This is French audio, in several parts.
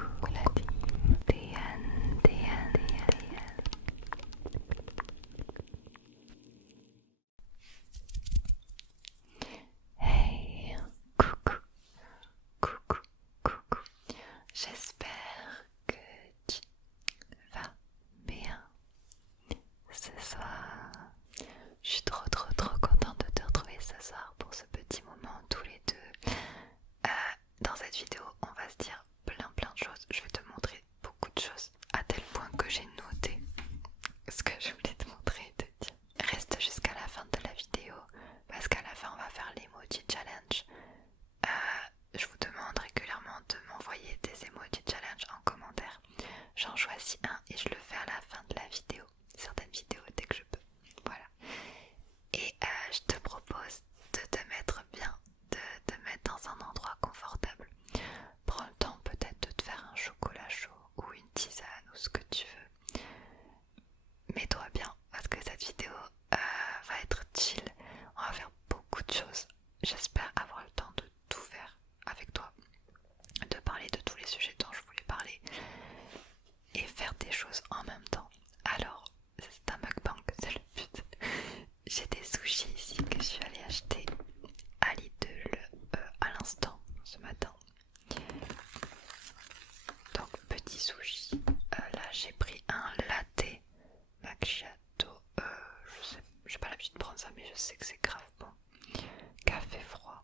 Coucou la team Diane. Hey, coucou. J'espère que tu vas bien ce soir. Je suis trop contente de te retrouver ce soir pour ce petit moment tous les deux. Dans cette vidéo, on va se dire plein de choses. Je vais te montrer beaucoup de choses à tel point que j'ai noté ce que je voulais te montrer et te dire. Reste jusqu'à la fin de la vidéo parce qu'à la fin on va faire l'emoji challenge. Je vous demande régulièrement de m'envoyer des emojis challenge en commentaire. J'en choisis un et je le fais à la fin de la vidéo. Certaines vidéos dès que je peux. Voilà. Et je te propose de te mettre bien, de te mettre dans un endroit confortable. Prends le temps peut-être de te faire un chocolat chaud ou une tisane ou ce que tu veux. Mets-toi bien parce que cette vidéo va être chill. On va faire beaucoup de choses. J'espère avoir le temps de tout faire avec toi, de parler de tous les sujets dont je voulais parler et faire des choses en même temps. Alors, c'est un mukbang, c'est le but. J'ai des sushis ici que je suis allée acheter à Lidl à l'instant ce matin. Donc petit sushi. Là j'ai pris un latte macchiato. J'ai pas l'habitude de prendre ça mais je sais que c'est grave bon. Café froid.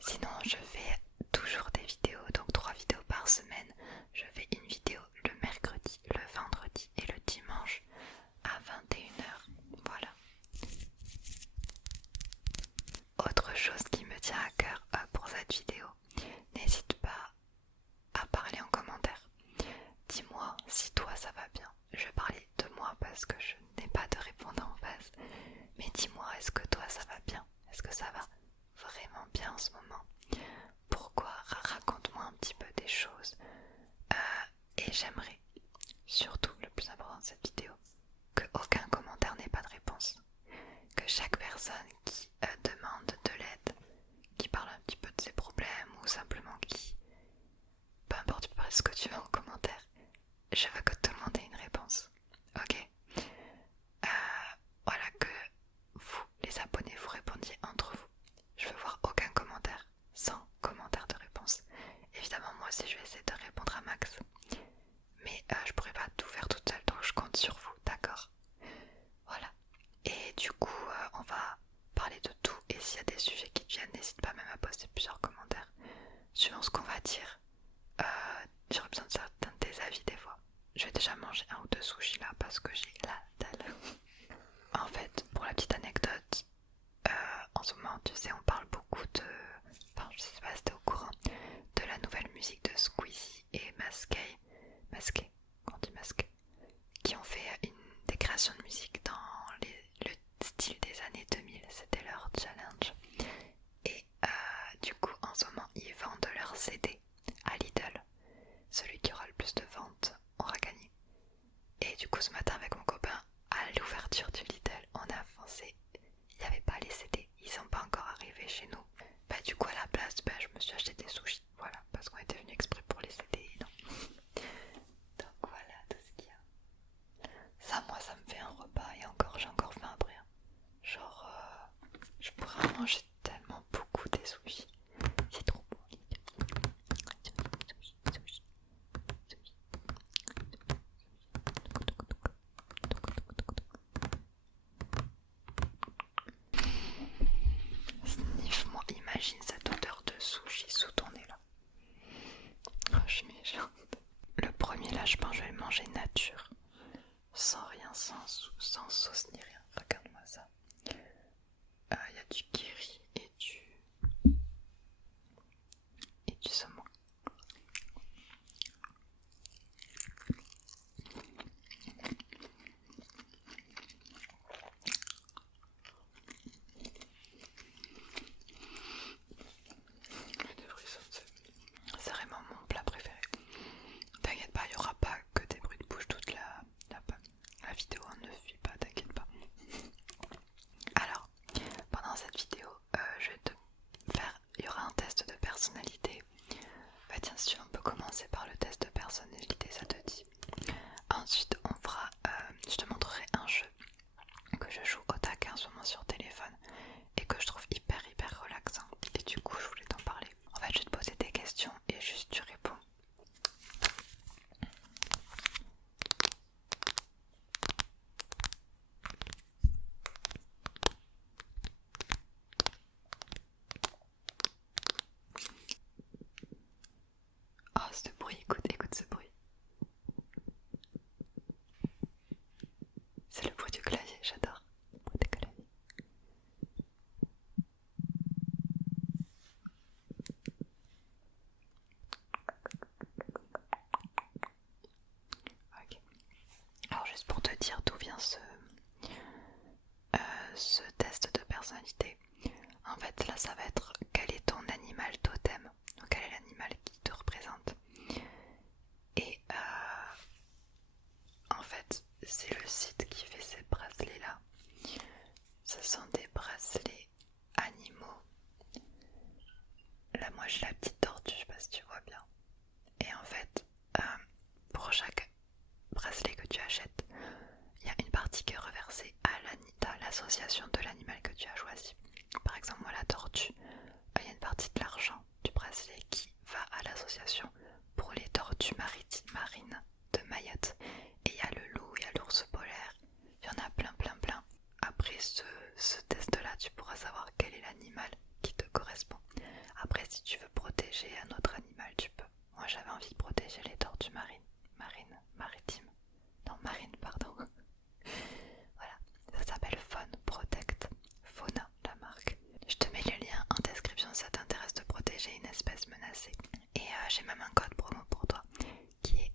Sinon je fais toujours des vidéos, donc 3 vidéos par semaine. Je fais une vidéo le mercredi, le vendredi et le dimanche à 21h. Voilà. Autre chose qui me tient à cœur pour cette vidéo, n'hésite pas à parler en commentaire. Dis-moi si toi ça va bien. Je vais parler de moi parce que je n'ai pas de répondant en face. Mais dis-moi, est-ce que toi ça va bien? Est-ce que ça va vraiment bien en ce moment? Pourquoi? Raconte-moi un petit peu des choses. Et j'aimerais, surtout le plus important de cette vidéo, que aucun commentaire n'ait pas de réponse. Que chaque personne qui demande de l'aide, qui parle un petit peu de ses problèmes ou simplement qui, peu importe ce que tu veux en commentaire, je veux que tout le monde ait une réponse. Ok? Voilà, que vous, les abonnés, vous répondiez entre vous. Je veux voir aucun commentaire sans commentaire de réponse. Évidemment, moi aussi je vais essayer de répondre à max. Mais je pourrais pas tout faire toute seule, donc je compte sur vous, d'accord? Voilà. Et du coup, on va parler de tout. Et s'il y a des sujets qui te viennent, n'hésite pas même à poster plusieurs commentaires. Suivant ce qu'on va dire, j'aurais besoin de certains de tes avis des fois. Je vais déjà manger un ou deux sushis là parce que j'ai la dalle. En fait, pour la petite anecdote, en ce moment, tu sais, on parle beaucoup de... Enfin, je sais pas si t'es au courant de la nouvelle musique de Squeezie et Masqué, on dit Masqué, qui ont fait des créations de musique dans le style des années 2000, c'était leur challenge. Et du coup, en ce moment, ils vendent leur CD à Lidl. Celui qui aura le plus de ventes aura gagné. Et du coup, ce matin, avec mon copain, à l'ouverture du Lidl, on a foncé. Il n'y avait pas les CD, ils sont pas encore arrivés chez nous. Bah du coup, à la place, je me suis acheté des sushis. Voilà, parce qu'on était venu exprès pour les CD, non. Donc voilà tout ce qu'il y a. Ça, moi, ça me fait un repas et encore, j'ai encore faim après. Genre, je pourrais en manger tellement beaucoup des sushis. C'est trop bon. Sniff-moi, imagine cette odeur de sushi sous ton nez là. Oh, je suis méchante. Le premier là, je pense que je vais le manger nature. Sans rien, sans sauce ni rien. Regarde-moi ça. Il y a du kiri et du saumon. Les frissons, c'est vraiment mon plat préféré. T'inquiète pas, il n'y aura pas que des bruits de bouche toute la vidéo, ne fuit pas, t'inquiète pas. Alors, pendant cette vidéo, je vais te faire, il y aura un test de personnalité. Bah tiens, si tu veux, on peut commencer par le test de personnalité, ça te dit. Ensuite on fera, je te montrerai un jeu que je joue au taquet en ce moment sur téléphone et que je trouve hyper relaxant, et du coup je voulais t'en parler. En fait je vais te poser des questions et juste tu réponds. Oh ce bruit, écoute ce bruit. C'est le bruit du clavier, j'adore le bruit des claviers. Ok. Alors juste pour te dire d'où vient ce test de personnalité. En fait là ça va être quel est ton animal totem, donc quel est l'animal qui te représente. Et en fait c'est le site qui fait ces bracelets là. Ce sont des bracelets animaux. Là moi j'ai la petite tortue, je sais pas si tu vois bien. Et en fait pour chaque bracelet que tu achètes, il y a une partie qui est reversée à l'association de l'animal que tu as choisi. Par exemple moi la tortue, il y a une partie de l'argent du bracelet qui va à l'association pour les tortues marines de Mayotte. Et il y a le loup, il y a l'ours polaire, il y en a plein. Après ce test là tu pourras savoir quel est l'animal qui te correspond. Après si tu veux protéger un autre animal tu peux. Moi j'avais envie de protéger les tortues maritimes. Non, marine, pardon. Voilà, ça s'appelle Faune Protect. Fauna, la marque. Je te mets le lien en description si ça t'intéresse de protéger une espèce menacée. Et j'ai même un code promo pour toi qui est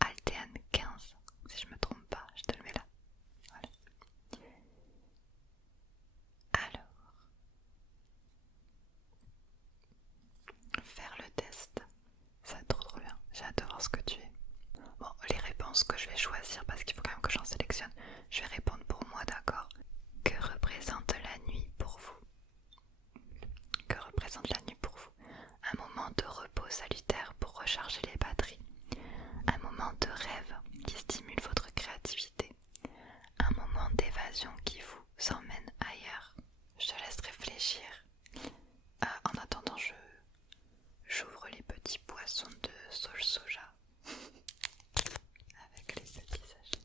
Altean15. Si je me trompe pas, je te le mets là. Voilà. Alors, faire le test. Ça va être trop bien. J'ai hâte de voir ce que tu es. Bon, les réponses que je vais choisir, parce qu'il faut quand même que j'en sélectionne, je vais répondre pour moi, d'accord? Que représente la nuit pour vous? Que représente la nuit pour vous? Un moment de repos salutaire pour recharger les batteries. Un moment de rêve qui stimule votre créativité. Un moment d'évasion qui vous emmène ailleurs. Je te laisse réfléchir. En attendant, j'ouvre les petits poissons de soja. Avec les petits sachets.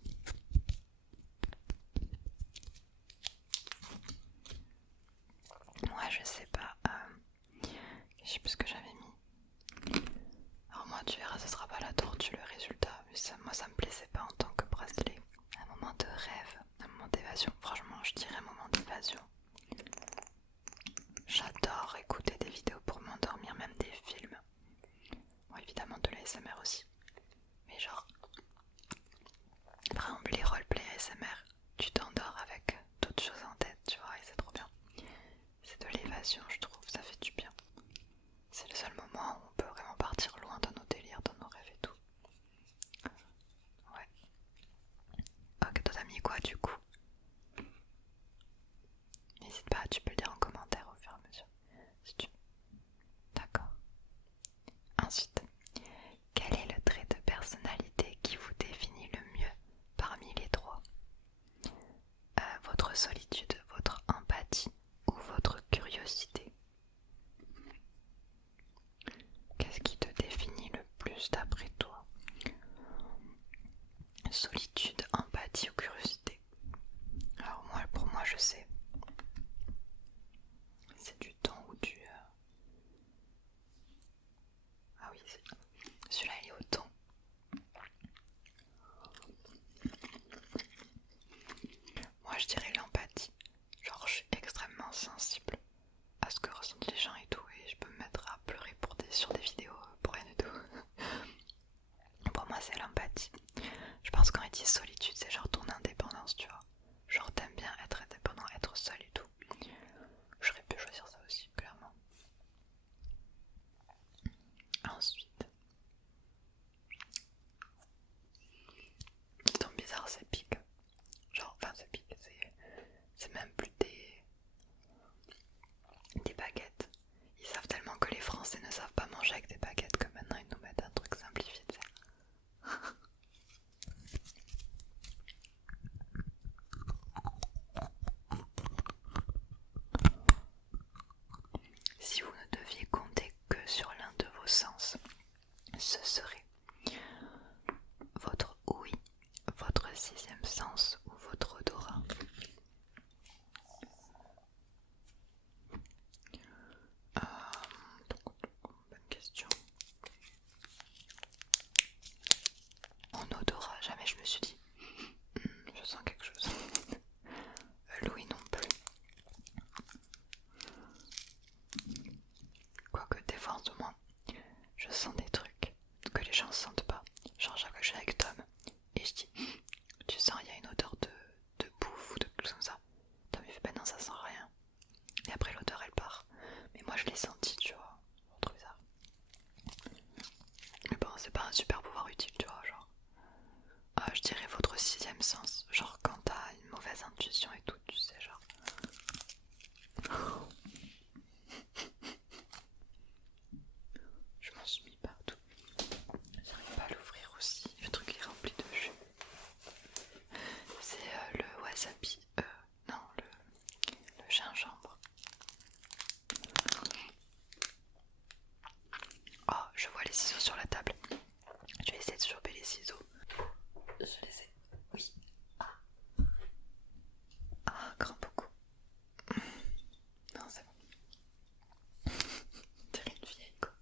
Moi je sais pas, je sais plus ce que j'avais mis. Alors moi tu verras, ce sera pas la tortue le résultat, mais moi ça me plaisait pas en tant que bracelet. Un moment de rêve, un moment d'évasion, franchement je dirais un moment d'évasion. J'adore écouter des vidéos pour m'endormir, même des films. Bon évidemment de l'ASMR aussi, mais genre par exemple les roleplay ASMR, tu t'endors avec d'autres choses en tête, tu vois, et c'est trop bien. C'est de l'évasion, je trouve, ça fait du bien. C'est le seul moment où on peut vraiment partir loin dans nos délires, dans nos rêves et tout. Ouais. Ok, toi t'as mis quoi du coup? un super pouvoir utile, tu vois, genre. Je dirais votre sixième sens, genre quand t'as une mauvaise intuition et tout, tu sais, genre. Je m'en suis mis partout. J'arrive pas à l'ouvrir aussi, le truc est rempli de jus. C'est le wasabi, non, le gingembre. Oh, je vois les ciseaux sur la table. Je vais essayer de choper les ciseaux. Je les ai. Oui. Ah, grand beaucoup. Non, c'est bon. T'es une vieille quoi.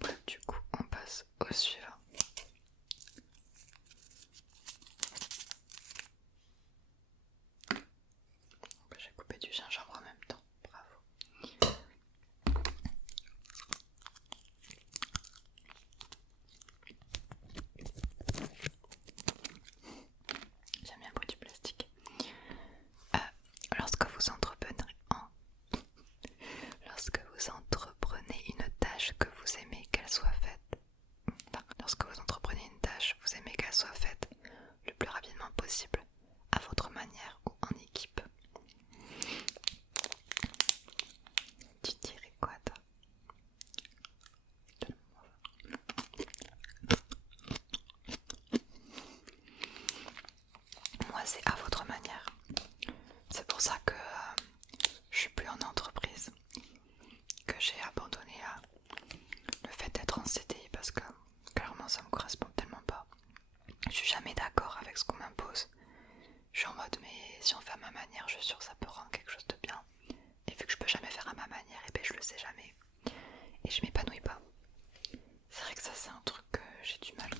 Bref, du coup, on passe au suivant. J'ai coupé du gingembre en même temps. Bravo. J'aime bien le bruit du plastique. Lorsque vous entreprenez une tâche que vous aimez qu'elle soit faite, lorsque vous entreprenez une tâche, vous aimez qu'elle soit faite le plus rapidement possible, à votre manière ou en équipe. Tu dirais quoi toi? Moi c'est à votre manière. C'est pour ça que je suis plus en entreprise, que j'ai abandonné le fait d'être en CDI parce que clairement ça me correspond tellement pas. Je suis jamais d'accord avec ce qu'on m'impose. Je suis en mode mais si on fait à ma manière, je suis sûre que ça peut rendre quelque chose de bien. Et vu que je peux jamais faire à ma manière, et ben je le sais jamais. Et je m'épanouis pas. C'est vrai que ça c'est un truc que j'ai du mal.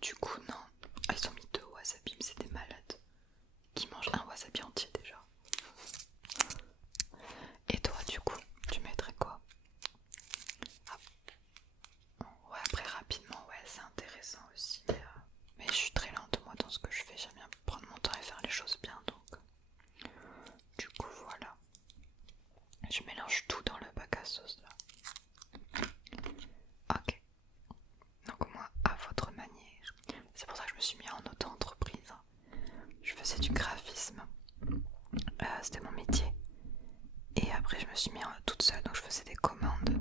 Du coup non, ils ont mis 2 wasabi, mais c'est des malades qui mangent un wasabi entier déjà. Et toi du coup, tu mettrais quoi? Ouais, après rapidement, ouais c'est intéressant aussi. Mais je suis très lente moi dans ce que je fais, j'aime bien prendre mon temps et faire les choses bien donc. Du coup voilà. Je mélange tout dans le bac à sauce là. Ok. Donc moi, à votre manière. C'est pour ça que je me suis mis en auto-entreprise. Je faisais du graphisme. C'était mon métier. Et après je me suis mis toute seule, donc je faisais des commandes.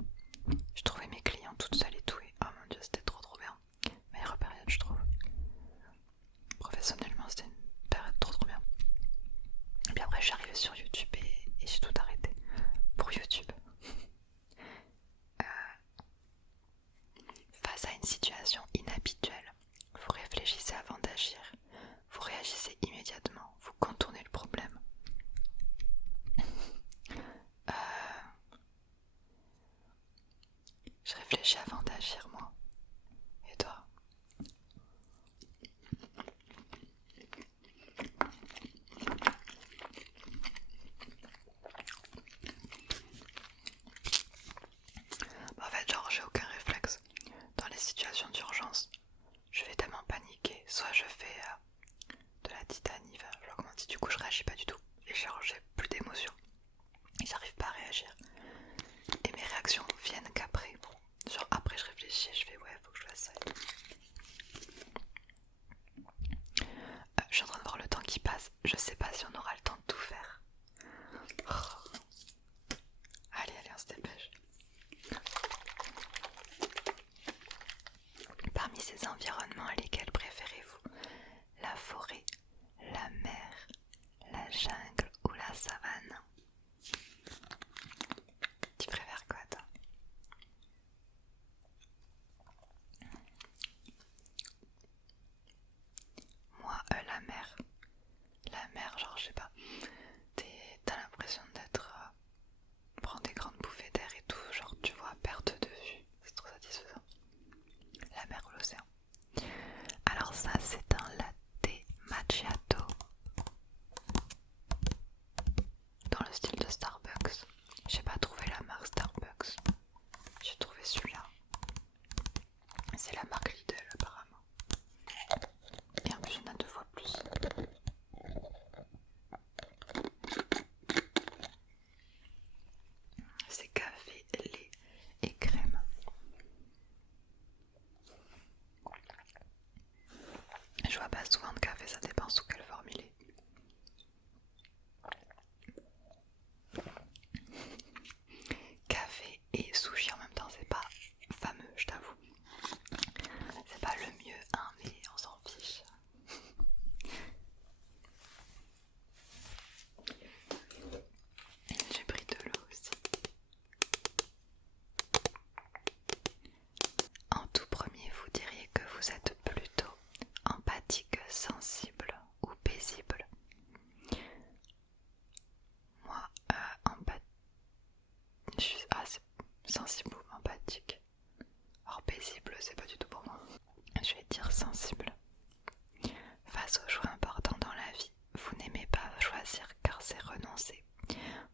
Je trouvais mes clients toute seule et tout. Et oh mon dieu, c'était trop bien. Meilleure période je trouve. Professionnellement c'était une période trop bien. Et puis après je suis arrivée sur YouTube et j'ai tout arrêté pour YouTube. Face à une situation inhabituelle, vous réfléchissez avant d'agir. Vous réagissez immédiatement, vous contournez le problème. Je réfléchis avant d'agir moi. Et toi? En fait genre j'ai aucun réflexe. Dans les situations d'urgence, je vais tellement paniquer. Soit je fais de la titanie, genre comment on dit, du coup je réagis pas du tout. Et genre j'ai plus d'émotion. Et j'arrive pas à réagir. Et mes réactions viennent qu'après. Genre après je réfléchis et je fais ouais faut que je fasse ça. Je suis en train de voir le temps qui passe. Je sais pas si on aura le temps de tout faire. Oh. Allez, on se dépêche. Parmi ces environnements, lesquels préférez-vous? La forêt, la mer, la jungle ou la savane? Tu préfères quoi toi? Moi, la mer. La mer, genre je sais pas. T'as l'impression d'être... prendre des grandes bouffées d'air et tout, genre tu vois, perte de vue. C'est trop satisfaisant. La mer ou l'océan. Alors ça c'est un latte macchiato dans le style de Starbucks. J'ai pas trouvé la marque Starbucks. J'ai trouvé celui-là. C'est la marque Lidl apparemment. Et en plus il y en a 2 fois plus. Je suis sensible ou empathique. Or paisible, c'est pas du tout pour moi. Je vais dire sensible. Face aux choix importants dans la vie, vous n'aimez pas choisir car c'est renoncer.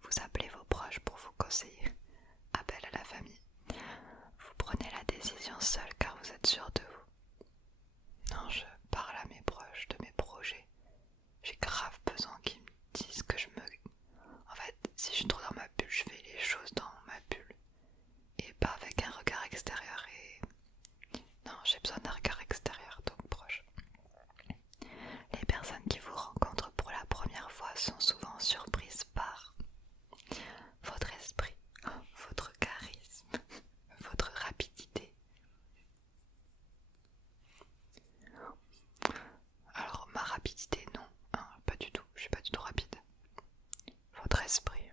Vous appelez vos proches pour vous conseiller. Appel à la famille. Vous prenez la décision seule car vous êtes sûr de vous. Non, je parle à mes proches de mes projets. J'ai grave besoin qu'ils me disent que je me... En fait, si je suis trop dans ma bulle, je fais les choses dans ma bulle. Et pas avec un regard extérieur. Et non, j'ai besoin d'un regard extérieur, donc proche. Les personnes qui vous rencontrent pour la première fois sont souvent surprises par votre esprit, votre charisme, votre rapidité. Alors ma rapidité non, pas du tout, je suis pas du tout rapide. Votre esprit,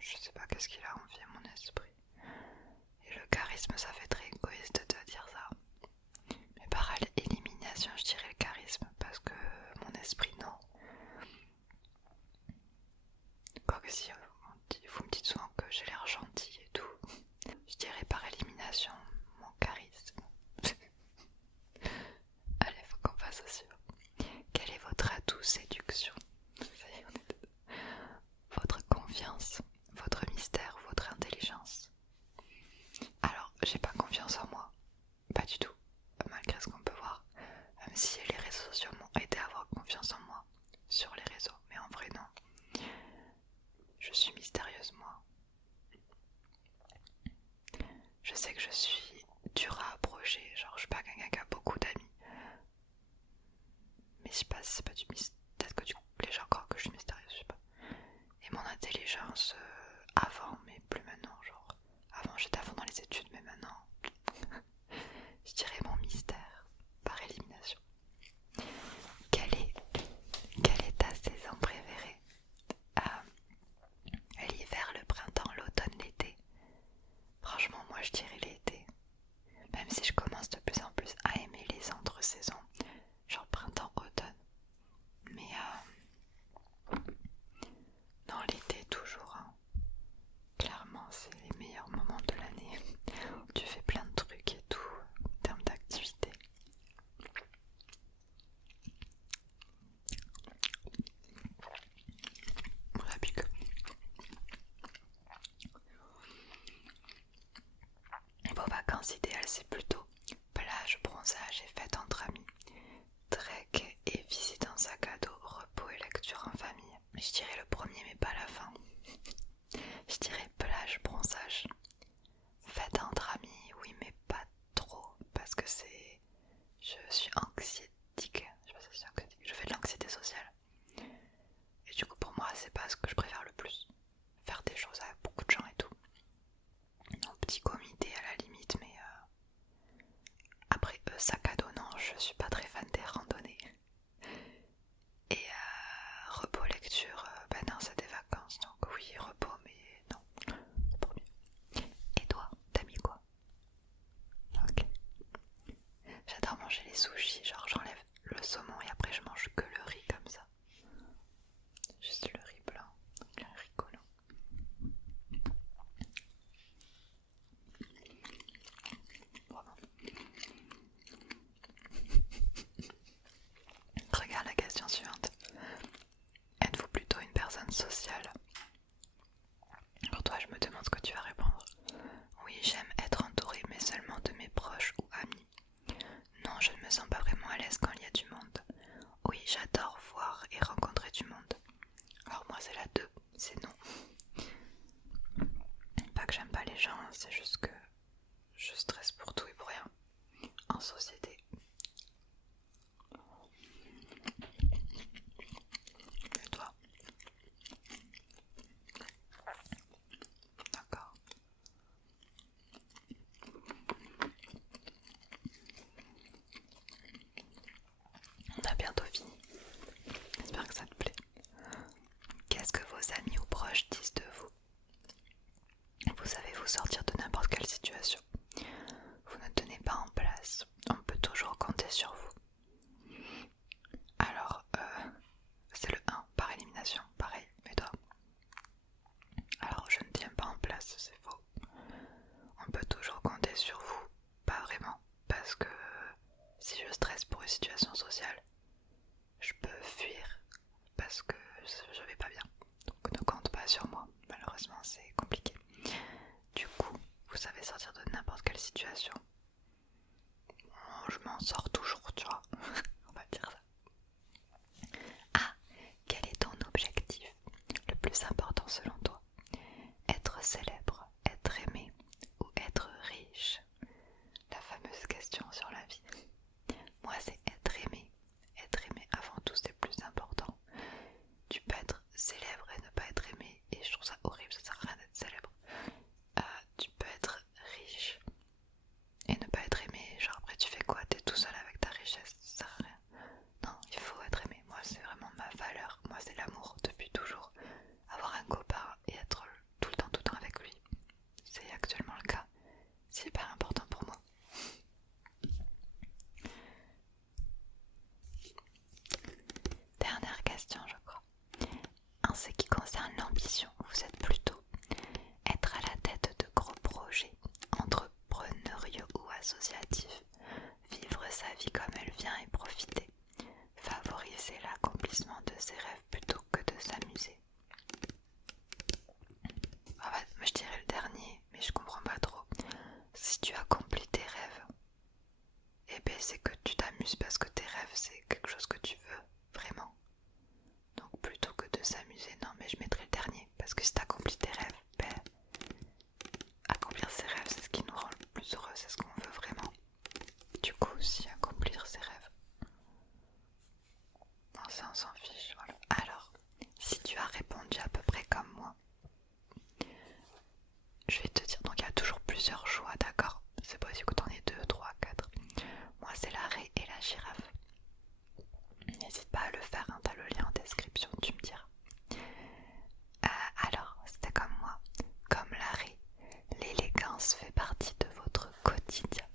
je sais pas qu'est-ce qu'il a envie à mon esprit. Et le charisme, ça fait très égoïste de dire ça. Mais par élimination, je dirais le charisme parce que mon esprit non. Quoique si vous me dites souvent que j'ai l'air gentil et tout, je dirais par élimination mon charisme. Allez, faut qu'on passe au suivant. Quel est votre atout séduction? Ça y est, on est... Votre confiance, votre mystère, votre intelligence. Alors, j'ai pas confiance en moi, pas du tout, malgré ce qu'on peut voir. Même si les réseaux sociaux m'ont aidé à avoir confiance en moi sur les réseaux, mais en vrai non. Je suis mystérieuse moi. Je sais que je suis dure à approcher, genre je suis pas quelqu'un qui a beaucoup d'amis. Mais je sais pas si c'est pas du mystère, peut-être que du coup les gens croient que je suis mystérieuse, je sais pas. Et mon intelligence avant, mais plus maintenant, genre avant j'étais à fond dans les études, mais maintenant je dirais mon mystère par élimination. Quelle est ta saison préférée? L'hiver, le printemps, l'automne, l'été. Franchement, moi je dirais l'été. Même si je commence de plus en plus à aimer les entre-saisons, genre printemps, automne. Mais non, l'été toujours. Clairement, c'est les meilleurs moments de l'année. Tu fais plein de trucs et tout, en termes d'activité. La pique. Vos vacances idéales, c'est plutôt plage, bronzage et fête entre amis, trek et visite en sac à dos, repos et lecture en famille. Je dirais le premier mais pas la fin. Je dirais plage, bronzage, fête entre amis, oui mais pas trop parce que c'est... Je suis anxiétique, je sais pas si c'est anxiétique, je fais de l'anxiété sociale. Et du coup pour moi c'est pas ce que je préfère le plus. Faire des choses avec beaucoup de gens et tout. En petit comité à la limite, mais après sac à dos non, je suis pas très fan des randonnées. Et repos lecture, ben non c'est des vacances, donc oui repos mais non, le premier. Et toi, t'as mis quoi? Ok. J'adore manger les sushis, genre j'enlève le saumon et après je mange que le riz comme ça. Juste le riz blanc, le riz collant. Vraiment. Regarde la question suivante. Êtes-vous plutôt une personne sociale? Pour toi, je me demande ce que tu vas répondre. Oui, j'aime être entourée, mais seulement de mes proches ou amis. Non, je ne me sens pas vraiment à l'aise quand il y a du monde. Oui, j'adore voir et rencontrer du monde. Alors moi, c'est la 2, c'est non. Pas que j'aime pas les gens, c'est juste que je stresse pour tout et pour rien. En société. Et toi? D'accord. On a bientôt fini. J'espère que ça te plaît. Qu'est-ce que vos amis ou proches disent de vous? Vous savez vous sortir de n'importe quelle situation. Vous ne tenez pas en place. On peut selon toi? Être célèbre, être aimé ou être riche? La fameuse question sur la vie. Moi, c'est être aimé. Être aimé avant tout, c'est le plus important. Tu peux être célèbre et ne pas être aimé, et je trouve ça horrible, ça sert à rien d'être célèbre. Tu peux être riche et ne pas être aimé, genre après tu fais quoi? T'es tout seul avec ta richesse, ça sert à rien. Non, il faut être aimé. Moi, c'est vraiment ma valeur. Moi, c'est l'amour depuis toujours. Avoir un copain et être tout le temps avec lui, c'est actuellement le cas. C'est hyper important pour moi. Dernière question, je crois. En ce qui concerne l'ambition, vous êtes plutôt être à la tête de gros projets, entrepreneuriaux ou associatifs, vivre sa vie comme elle vient et profiter, favoriser l'accomplissement de ses rêves plutôt que de s'amuser. En fait, moi je dirais le dernier, mais je comprends pas trop. Si tu accomplis tes rêves, eh ben c'est que tu t'amuses parce que tes rêves c'est quelque chose que tu veux vraiment. Donc plutôt que de s'amuser, non mais je mettrais le dernier. Parce que si t'accomplis tes rêves, ben accomplir ses rêves c'est ce qui nous rend le plus heureux, c'est ce qu'on veut vraiment. Du coup si accomplir ses rêves, non ça on s'en fiche, voilà. Alors, si tu as répondu à peu près comme moi, je vais te dire, donc il y a toujours plusieurs choix, d'accord? C'est possible que t'en aies 2, 3, 4. Moi c'est la raie et la girafe. N'hésite pas à le faire, hein, t'as le lien en description, tu me diras. Alors, c'était comme moi, comme la raie, l'élégance fait partie de votre quotidien.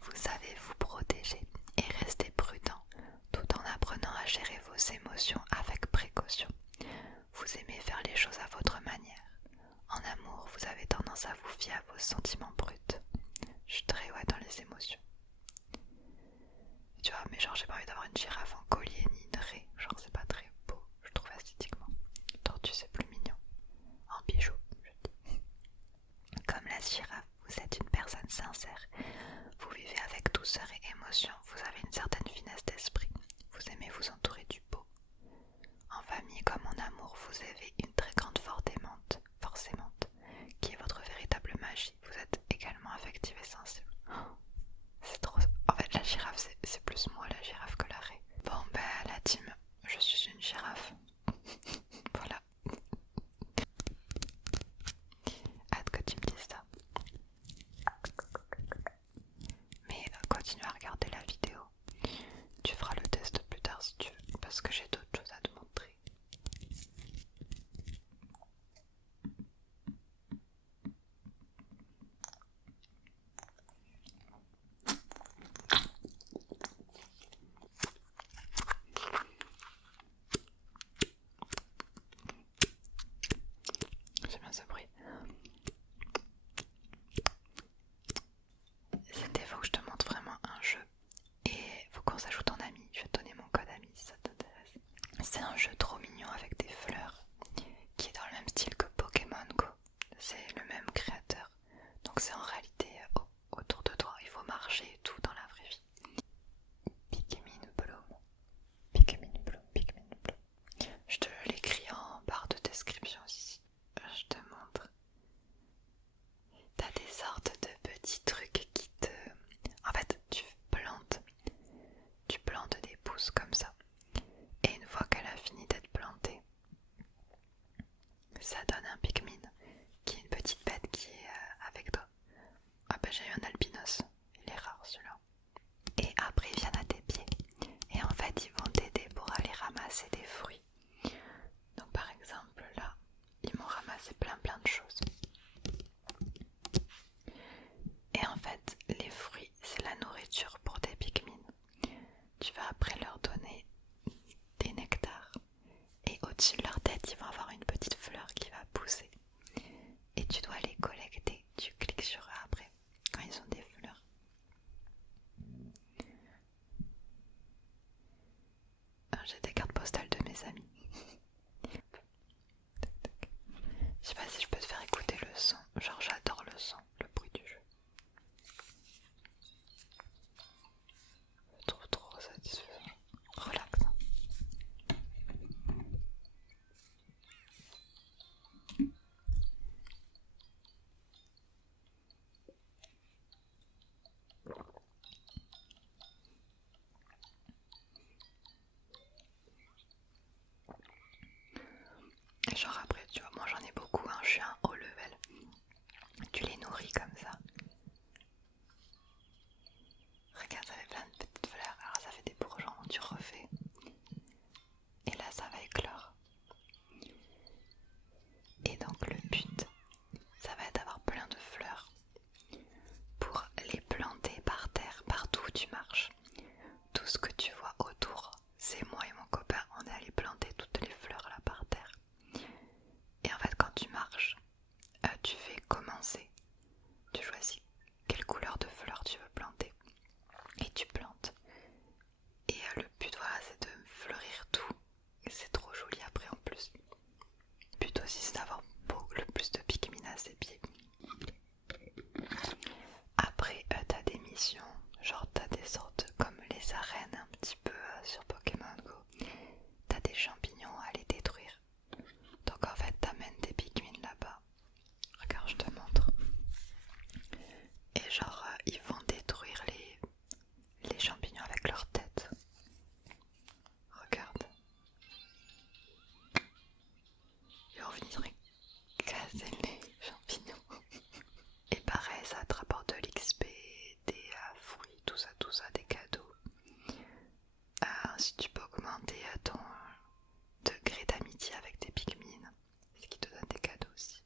Vous savez vous protéger et rester prudent tout en apprenant à gérer vos émotions avec précaution. Vous aimez faire les choses à votre manière. En amour, vous avez tendance à vous fier à vos sentiments bruts. Je suis très dans les émotions. Tu vois, mais genre j'ai pas envie d'avoir une girafe en collier ni une raie. Genre c'est pas très beau, je trouve esthétiquement. Tortue c'est plus mignon. En bijou, je dis. Comme la girafe, vous êtes une personne sincère. Vous vivez avec douceur et émotion. Vous avez une certaine finesse d'esprit. Vous aimez vous entourer du beau. En famille comme en amour, vous avez une très grande force aimante, qui est votre véritable magie. Vous êtes également affectif et sensible. Oh, c'est trop... En fait, la girafe, c'est plus moi la girafe que la raie. Bon, ben, la team, je suis une girafe. Voilà. Hâte que tu me dises ça. Mais continue à regarder la vidéo. Tu feras le test plus tard si tu veux, parce que j'ai d'autres choses à te montrer. J'aime bien ce bruit. C'était faut que je te montre vraiment un jeu. Et faut qu'on s'ajoute en ami. Je vais te donner mon code ami si ça t'intéresse. C'est un jeu trop mignon avec des fleurs qui est dans le même style que Pokémon Go. C'est le même créateur. Donc c'est en réalité autour de toi. Il faut marcher et tout dans la vraie vie. Pikmin Bloom. Pikmin Bloom. Pikmin Bloom. Je te l'écris en barre de description ici. Je te montre. T'as des sortes de petits trucs qui te... En fait, tu plantes des pousses comme ça. Et une fois qu'elle a fini d'être plantée, ça donne un Pikmin, qui est une petite bête qui est avec toi. Ah bah j'ai eu un albinos, il est rare celui-là. Et après ils viennent à tes pieds. Et en fait ils vont t'aider pour aller ramasser des fruits. Donc par exemple là, ils m'ont ramassé plein de choses. Et en fait, les fruits, c'est la nourriture pour des Pikmin. Tu vas après leur donner des nectars. Et au-dessus de leur tête, ils vont avoir une petite fleur qui va pousser. Et tu dois les collecter. Tu cliques sur eux après, quand ils ont des fleurs. J'ai des cartes postales de mes amis. Je sais pas si je peux te faire écouter le son. Genre j'adore le son, le bruit du jeu. Je trouve trop satisfaisant. Relaxant. moi j'en ai beaucoup, hein, je suis un haut level. Tu les nourris comme ça. Regarde, ça fait plein de petites fleurs. Alors ça fait des bourgeons, tu refais. Et là ça va éclore. Et donc le but, ça va être d'avoir plein de fleurs pour les planter par terre, partout où tu marches. Tout ce que tu vois autour, c'est moi et mon copain, on est allé planter toutes les fleurs là par terre. Et en fait quand tu marches, tu fais commencer. Tu choisis quelle couleur de fleurs tu veux planter et tu plantes. Et le but voilà, c'est de fleurir tout. Et c'est trop joli après en plus. Le but aussi c'est d'avoir le plus de Pikmin à ses pieds. Après t'as des missions, genre t'as des sortes comme les arènes un petit peu sur Pokémon Go. T'as des champignons à les détruire. Donc en fait t'amènes des Pikmin là-bas. Regarde, je te montre. Et genre ils vont détruire les champignons avec leur tête. Regarde. Ils vont venir casser les champignons. Et pareil, ça te rapporte de l'XP, des fruits, tout ça, des cadeaux. Si tu peux augmenter ton degré d'amitié avec tes Pikmin, ce qui te donne des cadeaux aussi.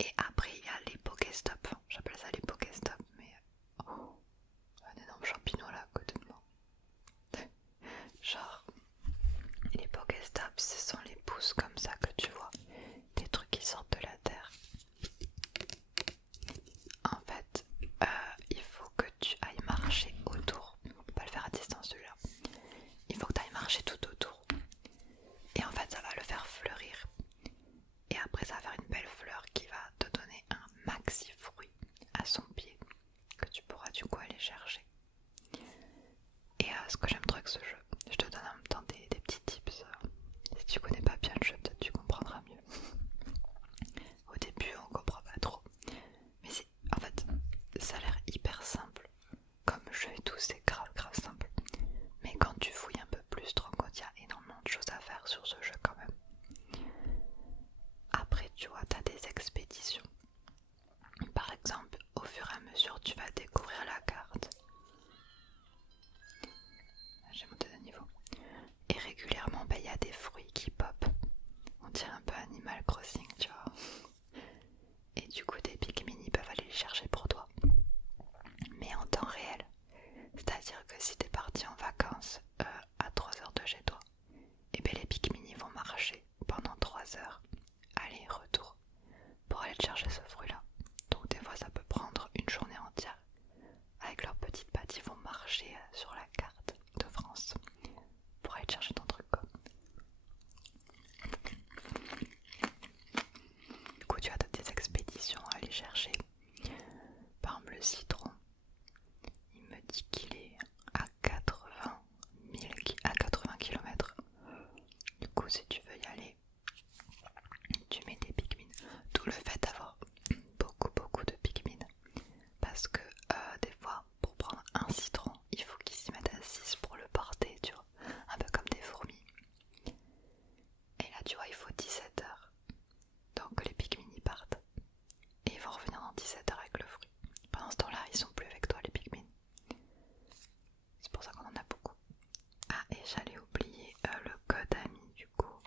Et après il y a les Pokéstop, j'appelle ça les Pokéstop, mais un énorme champignon là à côté de moi. Genre, les Pokéstop, ce sont les pousses comme ça que tu vois, des trucs qui sortent de la terre. En fait, il faut que tu ailles marcher autour. On peut pas le faire à distance celui-là. Il faut que tu ailles marcher tout autour. Et en fait, ça va le faire fleurir. Et après, ça va faire une belle fleur qui va te donner un maxi fruit à son pied que tu pourras du coup aller chercher. Et ce que j'aime trop avec ce jeu, je te donne en même temps des petits tips. Si tu connais pas bien le jeu, peut-être tu comprendras mieux. Au début, on comprend pas trop. Mais en fait, ça a l'air hyper simple. Comme jeu et tout, c'est grave simple. Mais quand tu fouilles un peu plus, tu te rends compte qu'il y a énormément de choses à faire sur ce jeu quand même. Après, tu vois, tu as des expéditions. Par exemple, au fur et à mesure, tu vas découvrir la carte. J'ai monté de niveau. Et régulièrement, il y a des fruits qui pop. On dirait un peu Animal Crossing, tu vois. Et du coup, des Pikmin, ils peuvent aller les chercher pour toi. Mais en temps réel. C'est-à-dire que si t'es parti en vacances à 3 heures de chez toi, et bien les Pikmin ils vont marcher pendant 3 heures, aller-retour, pour aller te chercher ce fruit-là. Donc des fois ça peut prendre une journée entière. Avec leurs petites pattes, ils vont marcher sur la carte de France pour aller te chercher ton truc quoi. Du coup tu as des expéditions à aller chercher. Par exemple le citron, il me dit qu'il est à 80 km. Du coup si tu veux y aller, tu mets des Pikmin. D'où le fait d'avoir beaucoup de Pikmin. Parce que des fois, pour prendre un citron, il faut qu'ils s'y mettent à 6 pour le porter, tu vois. Un peu comme des fourmis. Et là, tu vois, il faut 17 heures. Donc les Pikmin, ils partent. Et ils vont revenir dans 17 heures avec le fruit. Pendant ce temps-là, ils sont plus avec toi, les Pikmin. C'est pour ça qu'on en a beaucoup. Ah, et j'allais oublier le code ami, du coup.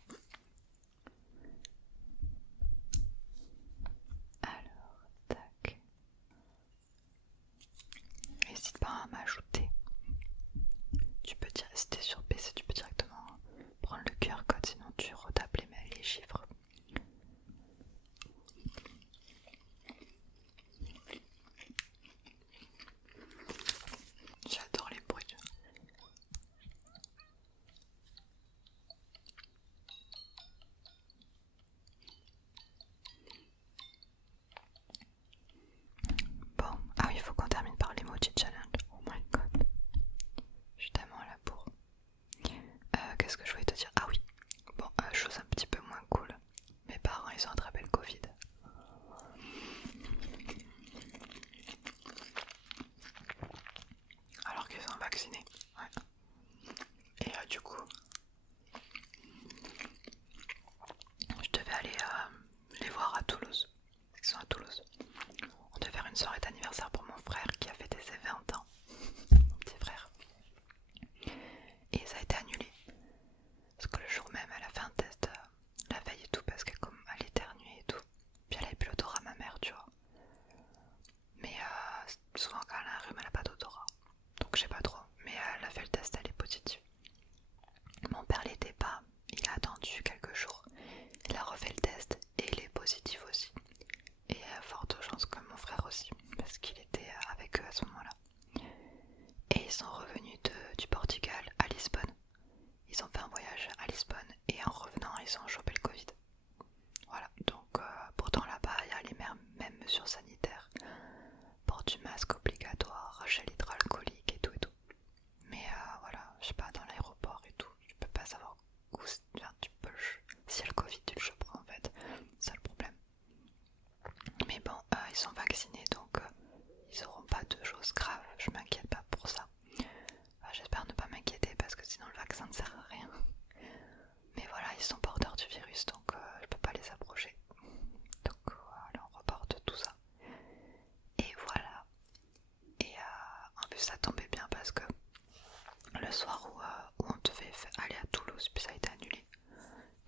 Alors, tac. N'hésite pas à m'ajouter. Tu peux dire, si t'es sur PC, tu peux directement prendre le QR code, sinon tu retapes les chiffres. J'adore les bruits. Bon, ah oui, il faut qu'on termine par l'emoji challenge. Oh my god. Je suis tellement à la bourre.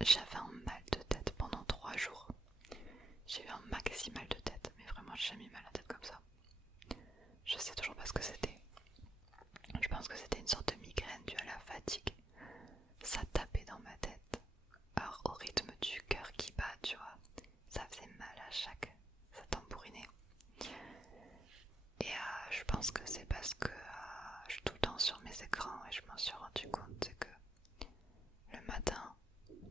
J'avais un mal de tête pendant 3 jours. J'ai eu un maxi mal de tête, mais vraiment j'ai jamais eu mal à la tête comme ça. Je sais toujours pas ce que c'était. Je pense que c'était une sorte de migraine due à la fatigue. Ça tapait dans ma tête. Alors au rythme du cœur qui bat, tu vois, ça faisait mal à chaque... ça tambourinait. Et je pense que c'est parce que je suis tout le temps sur mes écrans et je m'en suis rendu compte, c'est que le matin,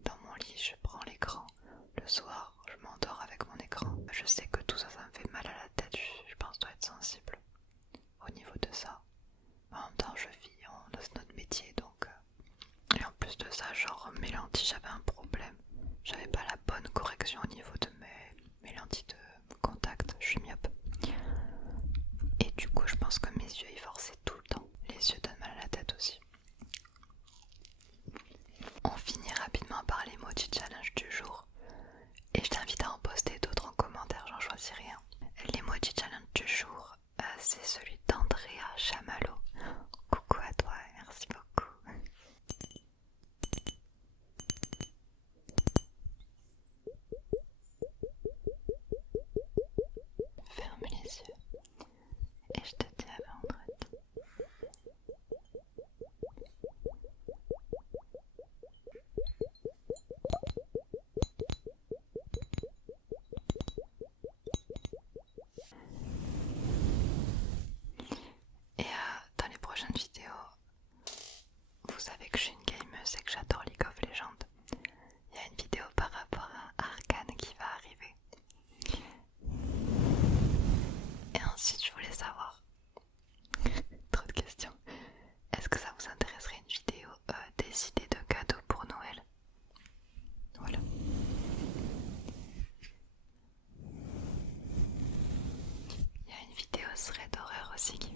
dans mon lit, je prends l'écran. Le soir, je m'endors avec mon écran. Je sais que tout ça, ça me fait mal à la tête. Je pense que je dois être sensible au niveau de ça. En même temps, je vis, c'est notre métier, donc... Et en plus de ça, genre mes lentilles, j'avais un problème. J'avais pas la bonne correction au niveau de mes lentilles de contact. Je suis myope. Et du coup, je pense que mes yeux, ils forçaient tout le temps. Les yeux donnent mal à la tête aussi. On finit rapidement par l'emoji challenge du jour. Et je t'invite à en poster d'autres en commentaire, j'en choisis rien. L'emoji challenge du jour, c'est celui d'Andrea Chamallow. Coucou à toi et merci beaucoup. Ferme les yeux et je te dis à vendredi. Et dans les prochaines vidéos, vous savez que je suis une gameuse et que j'adore League of Legends. Il y a une vidéo par rapport à Arcane qui va arriver. Et ensuite je voulais savoir, trop de questions, est-ce que ça vous intéresserait une vidéo des idées de cadeaux pour Noël? Voilà. Il y a une vidéo thread d'horreur aussi qui